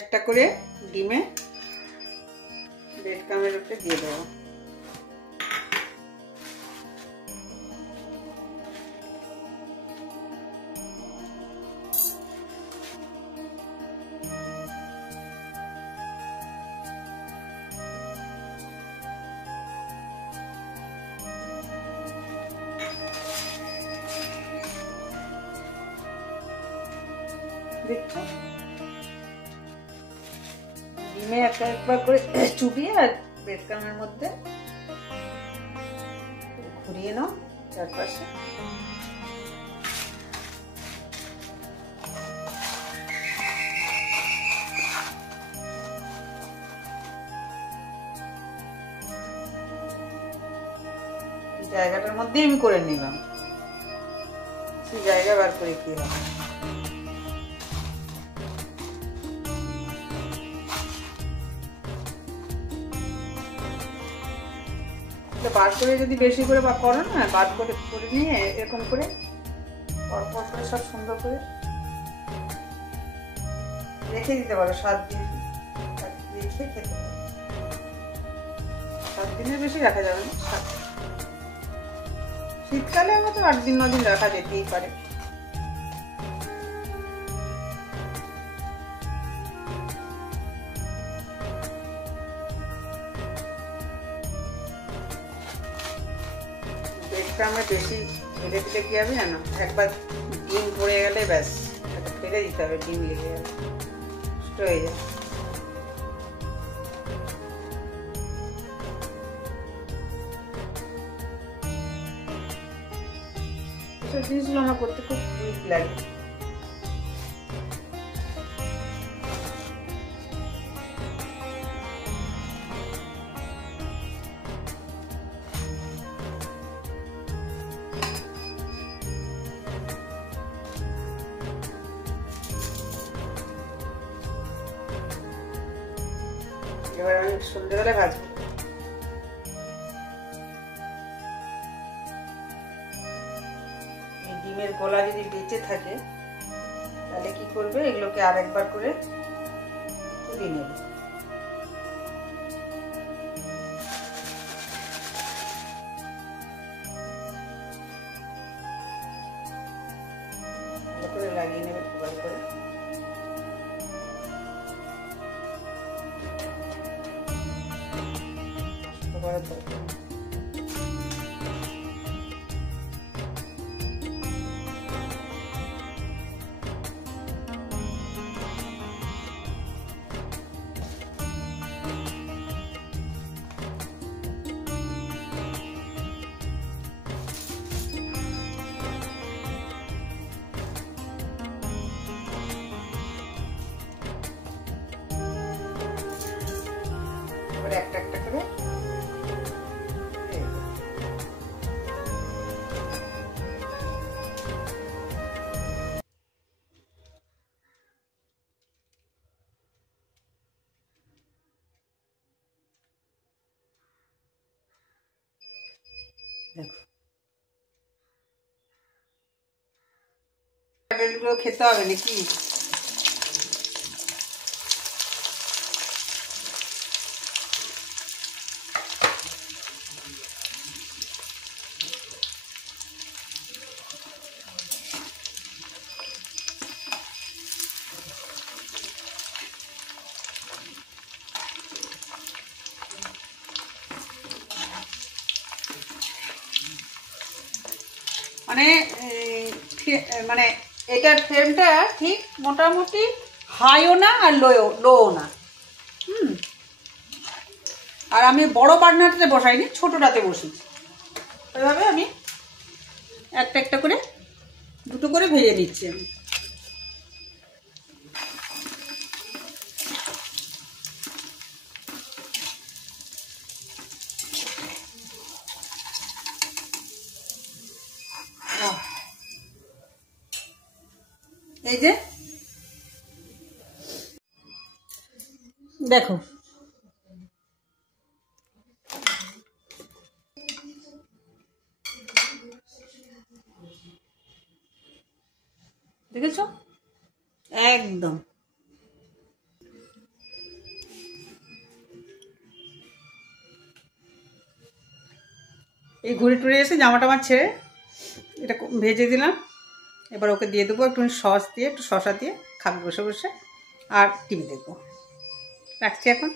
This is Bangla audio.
একটা করে ডিমে ব্রেড ক্রামের উপরে দিয়ে দেবো। দেখছো ডিমে একবার করে চুবিয়ে আর ব্রেড ক্রামের মধ্যে ঘুরিয়ে নাও চারপাশে। জায়গাটার মধ্যে আমি করে নিলাম, সেই জায়গা বার করে কি হবে। বার করে যদি বেশি করে বা করো না, বার করে করে নিয়ে এরকম করে পরপর করে সব সুন্দর করে রেখে দিতে পারো। 7 দিন রেখে খেতে পারো। 7 দিনের বেশি রাখা যাবে না। শীতকালে আমাদের 8 দিন 9 দিন রাখা যেতেই পারে। আমরা বেশি ফেলে দিলে কি হবে জানো, একবার ডিম পড়ে গেলে ব্যাস ফেলে দিতে হবে, ডিম লেগে যাবে, নষ্ট হয়ে যাবে। এসব জিনিসগুলো আমার করতে খুব উইক লাগে। এবার আমি সন্ধ্যেবেলায় ভাজবো। এই ডিমের গোলা যদি বেঁচে থাকে তাহলে কি করবে, এগুলোকে আরেকবার করে তুলে নেবে। ভালো করে লাগিয়ে নেবে ভালো করে। একটা একটা করে দেখো। এগুলো খেতে হবে নাকি? মানে এটার ফ্লেমটা ঠিক মোটামুটি হাইও না আর লোও না। আর আমি বড় বার্নারটাতে বসাইনি, ছোটটাতে বসেছি। ওইভাবে আমি একটা একটা করে দুটো করে ভেজে নিচ্ছি আমি। এই যে দেখো, দেখেছো একদম এই ঘুরে টুরে এসে জামা টামা ছেড়ে এটা ভেজে দিলাম। এবার ওকে দিয়ে দেবো একটু সস দিয়ে, একটু শসা দিয়ে, খাবে বসে বসে আর টিভি দেখবো। রাখছি এখন।